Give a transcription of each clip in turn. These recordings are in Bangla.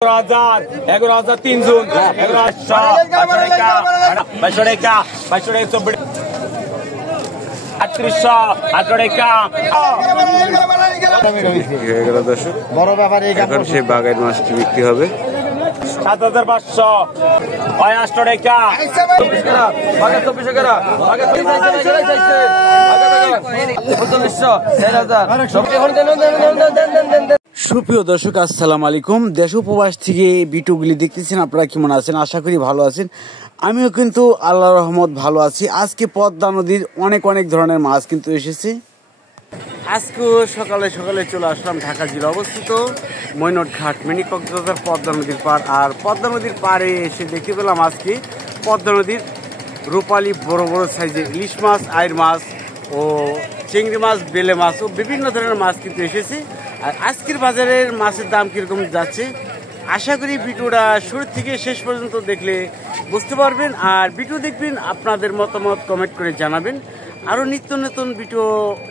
11,000 3 জুন বড় ব্যাপারে এখন সেই বাগের মাছটি বিক্রি হবে 7,500 800 টাকা সুপ্রিয় দর্শক, আসসালামু আলাইকুম। দেশ উপবাস থেকে ভিডিওগুলি দেখতেছেন, আপনারা কেমন আছেন? আশা করি ভালো আছেন। আমিও কিন্তু আল্লাহর রহমত ভালো আছি। আজকে পদ্মা নদীর অনেক ধরনের মাছ কিন্তু এসেছে। আজকেও সকালে চলে আসলাম ঢাকা জেলা অবস্থিত মৈনট ঘাট মিনি কক্সবাজার পদ্মা নদীর পাড়। আর পদ্মা নদীর পাড়ে এসে দেখতে পেলাম আজকে পদ্মা নদীর রূপালী বড় সাইজের ইলিশ মাছ, আইর মাছ ও চিংড়ি মাছ, বেলে মাছ ও বিভিন্ন ধরনের মাছ কিন্তু এসেছে। আর আজকের বাজারের মাছের দাম কীরকম যাচ্ছে আশা করি ভিডিওটা শুরু থেকে শেষ পর্যন্ত দেখলে বুঝতে পারবেন। আর ভিডিও দেখবেন, আপনাদের মতামত কমেন্ট করে জানাবেন। আরও নিত্য নতুন ভিডিও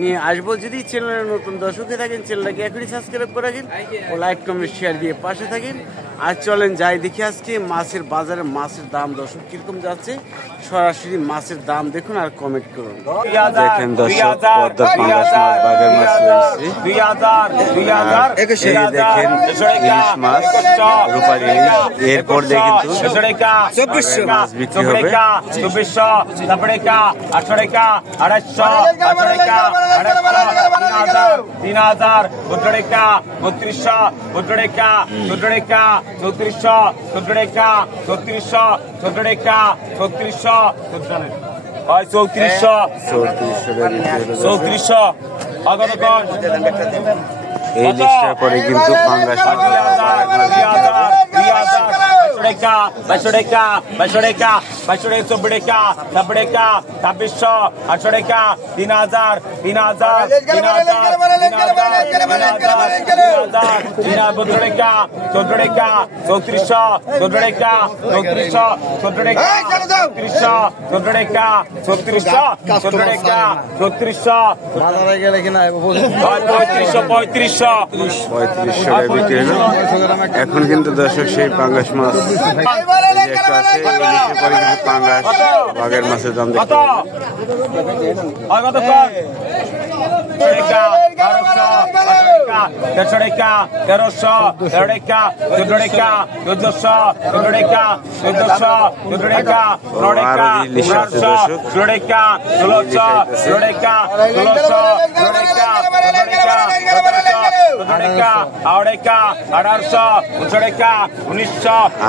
নিয়ে আসবো। যদি চ্যানেলের নতুন দর্শকে থাকেন, চ্যানেলটাকে এখনই সাবস্ক্রাইব করে রাখেন ও লাইক কমেন্ট শেয়ার দিয়ে পাশে থাকেন। আর চলেন যাই দেখি আজকে মাছের বাজারে মাছের দাম দর্শক কীরকম যাচ্ছে। সরাসরি মাছের দাম দেখুন আর কমেন্ট করুন। দেখেন দর্শক, পদ্মার পাঙ্গাস মাছ, বাগের মাছ রয়েছে। দেখেন ইলিশ মাছ, রূপালী ইলিশ। এরপর দেখেন মাছ বিক্রি হবে 2400 800 টাকা 250 3000 টাকা 3200 টাকা 14 টাকা 3400 টাকা 3400 টাকা 3400 3400 আগতগণ এই লিস্টের পরে কিন্তু পাঙ্গাস মাছ, 2200 টাকা 2200 টাকা 2200 টাকা 90 টাকা 2600 800 টাকা 3000 3000 3000 টাকা 14 টাকা 3400 14 টাকা 3400 14 টাকা 14 টাকা 3400 14 টাকা 3400 বাজারে গেলে কিনা 3500 টাকা বিক্রি হলো। এখন কিন্তু দর্শক সেই পাঙ্গাস মাছ একটা আছে, ইলিশের পরে কিন্তু পাঙ্গাস বাগের মাছের দাম দেখতে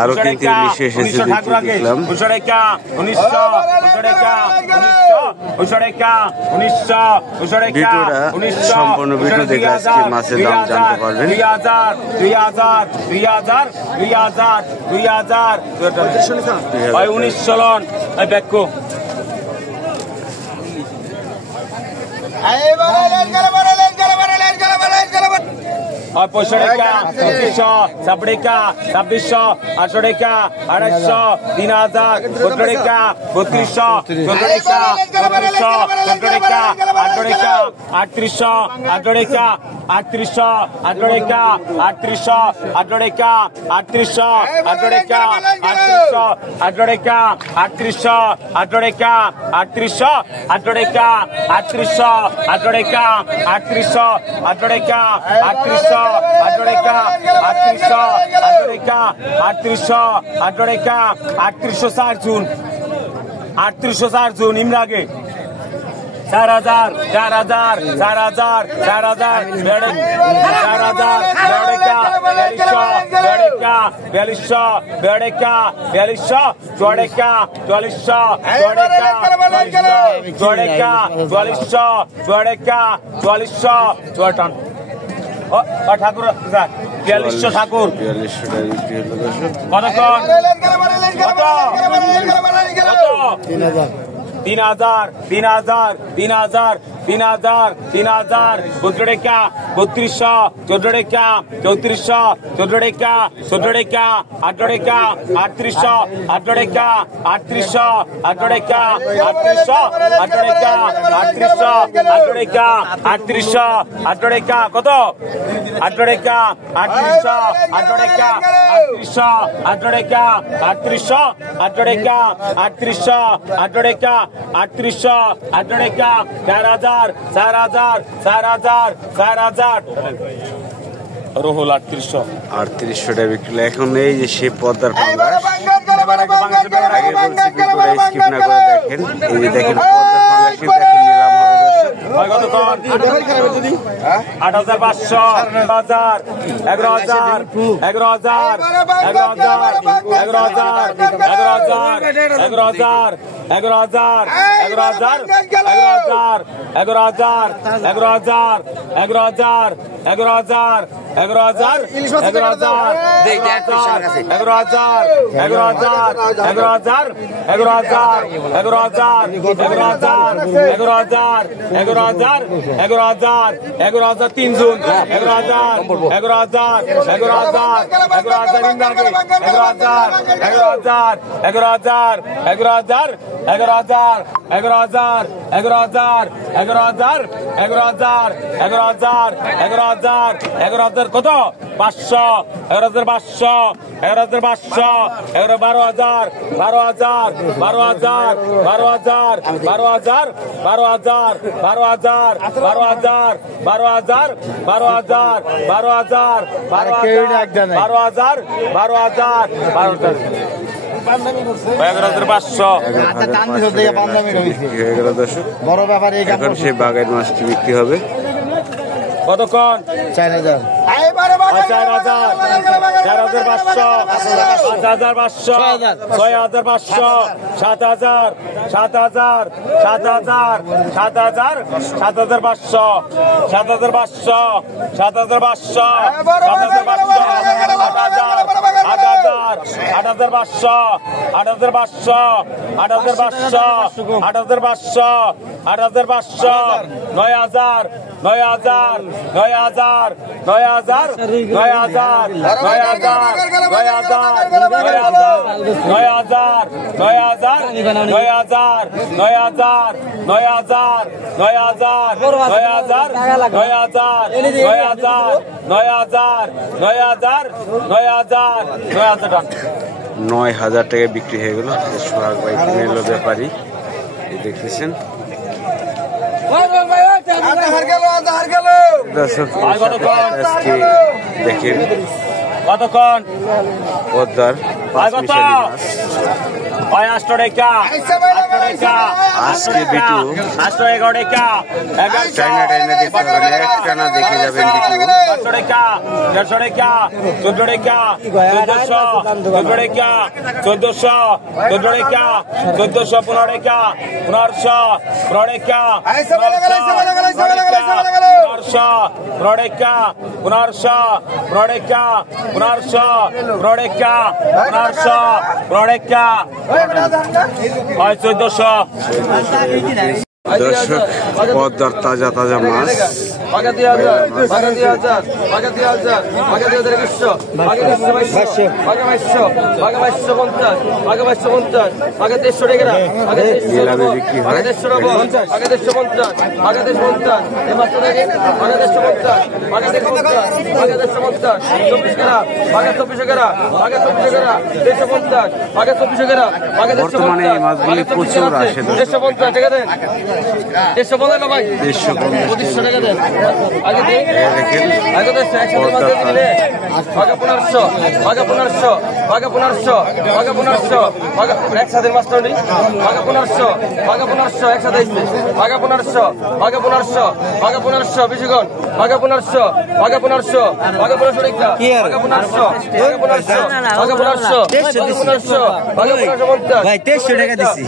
আরো কিন্তু ইলিশ এসেছে দেখলাম। 1900 সম্পূর্ণ ভিডিও দেখে আজকে মাছের দাম জানতে পারবেন। 1900 লন ব্যাকো 65 টাকা 2500 70 টাকা 2600 800 টাকা 250 3000 17 টাকা 3200 14 টাকা 1400 14 টাকা 800 টাকা 3800 800 টাকা 3800 800 টাকা 3800 800 টাকা 3800 800 টাকা 800 টাকা 3800 800 টাকা 3800 800 টাকা 3800 800 টাকা 3800 800 টাকা 3800 800 টাকা 3800 800 টাকা 3800 800 টাকা 3804 জুন 3804 জুন ইমরাগে 4000 4000 4000 4000 4000 বেড়েকা 4200 বেড়েকা 4200 বেড়েকা 4400 বেড়েকা 4400 বেড়েকা 4400 চুয়াটান ঠাকুর 4200 ঠাকুর 4200 টাকা বিক্রি হলো দর্শক। কতক্ষণ কত 3000 3000 3000 3000 3000 32 টাকা 3200 14 টাকা 3400 14 টাকা 14 টাকা 18 টাকা 3800 18 টাকা 3800 18 টাকা 3800 18 টাকা 3800 18 টাকা 3800 18 টাকা কত 18 টাকা 3800 18 টাকা 3800 18 টাকা 3800 18 টাকা 3800 18 টাকা 3800 18 টাকা 4000 4000 4000 4000 রোহল 3800 3800 বিক্রি হলো। এখন এই যে সে পদ্মার পাঙ্গাস আগে বলছি ভিডিওটা স্কিপ না করে দেখেন। এই যে দেখেন পদ্মার পাঙ্গাস কিন্তু এখন নিলাম হবে দর্শক। 8500 1000 11000 11000 11000 11000 11000 11000 11000 11000 11000 11000 11000 11000 11000 তিনজন 11000 11000 11000 11000 ইন্দাকে 11000 11000 11000 11000 11000 11000 11000 11000 11000 11000 11000 11000 কত 500 11500 11500 12000 12000 12000 12000 12000 12000 12000 12000 12000 12000 12000 12000 বড় ব্যাপার। এখন সেই বাগের মাছটি বিক্রি হবে কতক্ষণ 4000 4000 4500 5500 6500 7000 7000 7000 7000 7500 7500 7500 8500 8500 9000 9000 9000 9000 9000 9000 টাকা বিক্রি হয়ে গেল। সোহাগ ভাই কিনে এলো ব্যাপারী, দেখতেছেন দর্শক। আজকে দেখেন কতক্ষণ পদ্মার পাঁচমিশালি মাছ। আজকে বিটু চাইনা টাইনা দেখতে হবে না, একটানা দেখে যাবেন বিটু। 150 টাকা 150 টাকা 14 টাকা 1400 14 টাকা 1400 14 টাকা 1400 15 টাকা 1500 15 টাকা 1400 দর্শক পদ্মার তাজা তাজা মাছ। নিলামে বিক্রি হয়। বর্তমানে এই মাছগুলি প্রচুর আসে। 115 ভাই 2500 টাকা দেন আগে দেন আগে দেন 1500 একসাথে মাস্টার নেই 1500 একসাথে দিচ্ছে 1500 বেশিক্ষণ 1500 ভাই 2300 টাকা দিছি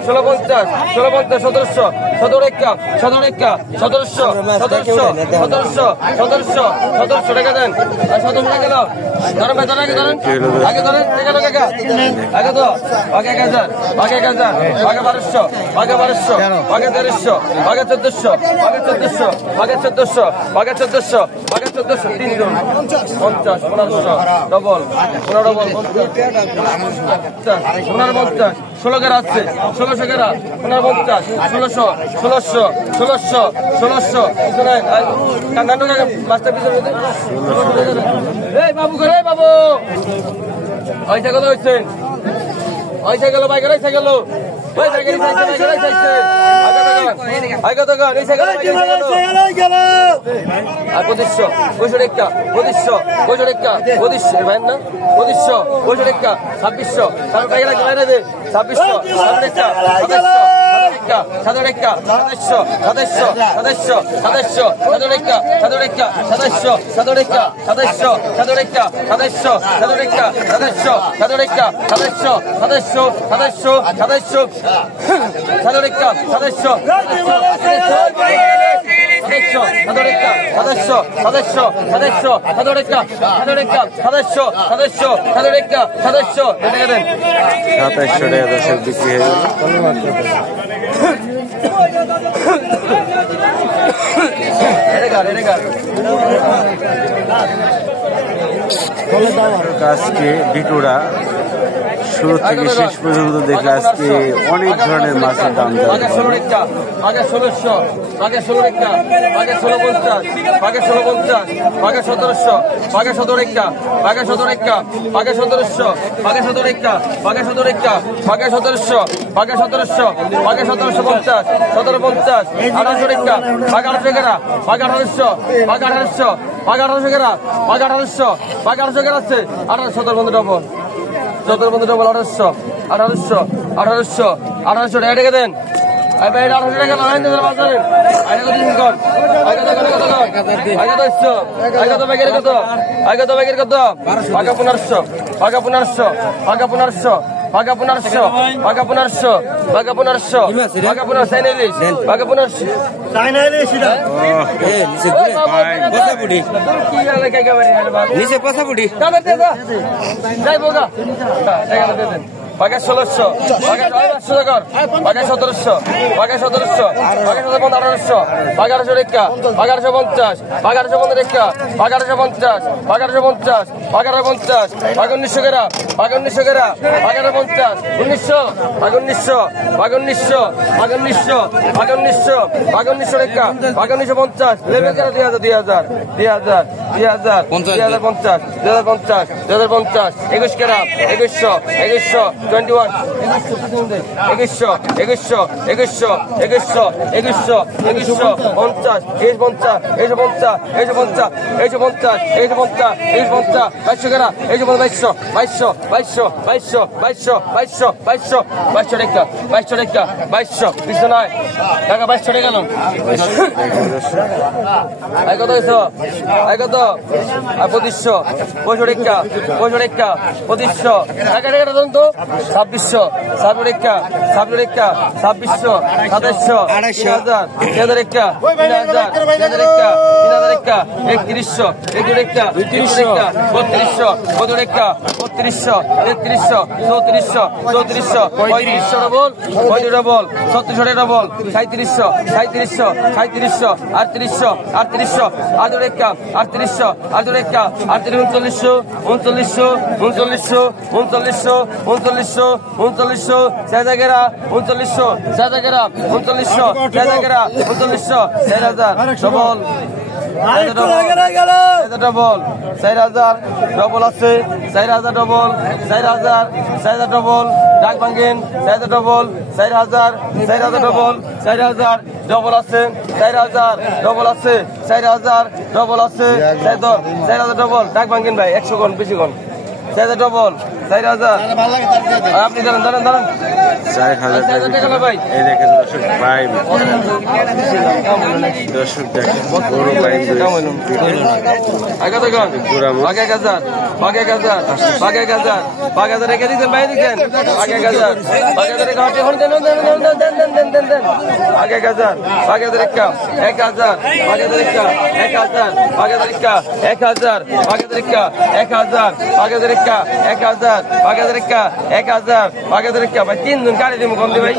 1650 1700 17 টাকা 1700 1700 টাকা দেন 1700 টাকা দাও ধরেন ভাই ধরেন আগে ধরেন আগে তো আগে 1000 আগে 1200 আগে 1300 আগে 1400 আগে 1400 আগে 1400 তিনজন 50 1500 ডবল 16 কেরা আছে 1600 কেরা 50 1600 কান্নানো মাস্টার পিছনে এই বাবু করে বাবু পয়সা কত হচ্ছে পয়সা গেল বাইকের পয়সা গেল ওই বাইকের পয়সা আগে তো গান এই সাইকেল গেল আর 2500 টাকা 2500 ভাই না 2500 টাকা 2600 সারা টাকা লাগে দে 2600 টাকা 2700 টাকা 2700 টাকা দর্শক বিক্রি হয়ে গেল আজকে বিটুরা শুরু থেকে শেষ পর্যন্ত দেখলে আজকে অনেক ধরনের মাছের দাম আগে 16 টাকা আগে 1600 আগে 16 টাকা আগে 1650 আগে 1650 আগে 1700 আগে 17 টাকা আগে 17 টাকা আগে 1700 আগে 17 টাকা আগে 17 টাকা আগে 1700 আগে 1700 আগে 1750 1750 1800 টাকা আগে 1800 টাকা আগে 1800 আগে 1800 আগে 1800 টাকা আগে 1800 আগে 1800 টাকা আছে 1800 বন্ধু ডবল 17 বন্ধু ডবল 1800 টাকা টাকা দেন 1800 টাকা লাইন দেন বাজারে আগে কত দিন কর আগে তো আগে তো ব্যাগের কত আগে 1500 আগে 1500 আগে 1500 আগে 1500 আগে 1500 আগে 1500 আগে 1500 সাইনাইলিস আগে 1500 সাইনাইলিস এটা এ নিচে পয়সা বুড়ি কি আলে কাই কাবারে নিচে পয়সা বুড়ি দাদা দাদা যাই বোগা টাকা দেন আগে 1600 আগে 800 টাকা আগে 1700 আগে 1700 আগে 1800 আগে 1800 টাকা আগে 1850 আগে 1850 টাকা আগে 1850 আগে 1850 আগে 1850 আগে 1900 টাকা আগে 1900 টাকা আগে 1850 1900 আগে 1900 আগে 1900 আগে 1900 আগে 1900 আগে 1900 টাকা আগে 1950 লেভেল করে 2000 21 কেরা 2100 21 2100 ছাব্বিশশো 2700 2700 3000 3100 3200 3300 3400 3300 3400 3400 3500 double 3700 double 3700 3800 3800 জায়গারা 3900 জায়গারা 3900 জায়গারা 3900 4000 double double 4000 double আছে 4000 ডবল 4000 ডবল ডাক ভাঙ্গেন 4000 ডবল 4000 ডবল 4000 ডবল আছে 4000 ডবল আছে 4000 ডবল আছে 4000 ডবল ডাক ভাঙ্গেন ভাই 100 গণ বেশি গণ চার ডবল 4000 আপনি ধরেন ধরেন ধরেন 4000 টাকা ভাই। এই দেখেন দর্শক প্রাইম, দর্শক দেখেন বড় প্রাইম আগে দেখুন আগে 1000 আগে 1000 আগে 1000 আগে 1000 রেখে দিবেন ভাই দিবেন আগে 1000 আগে 1000 রেখে হটে হন দেন আগে 1000 আগে 1000 রেখা 1000 আগে 1000 রেখা 1000 আগে 1000 রেখা 1000 আগে 1000 রেখা 1000 আগে 1000 রেখা 1000 আগে 1000 রেখা 1000 আগে 1000 রেখা ভাই তিন দিন গাড়ি দিমু কোন দি ভাই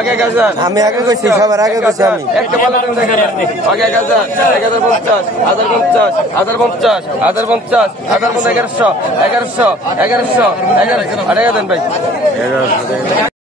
আগে 1000 আমি আগে কইছি সবার আগে কইছি আমি একটা পালা তুমি দেখেন আগে 1000 1050 1050 1050 1050 1100 1100 1100 11 আরে দেন ভাই 11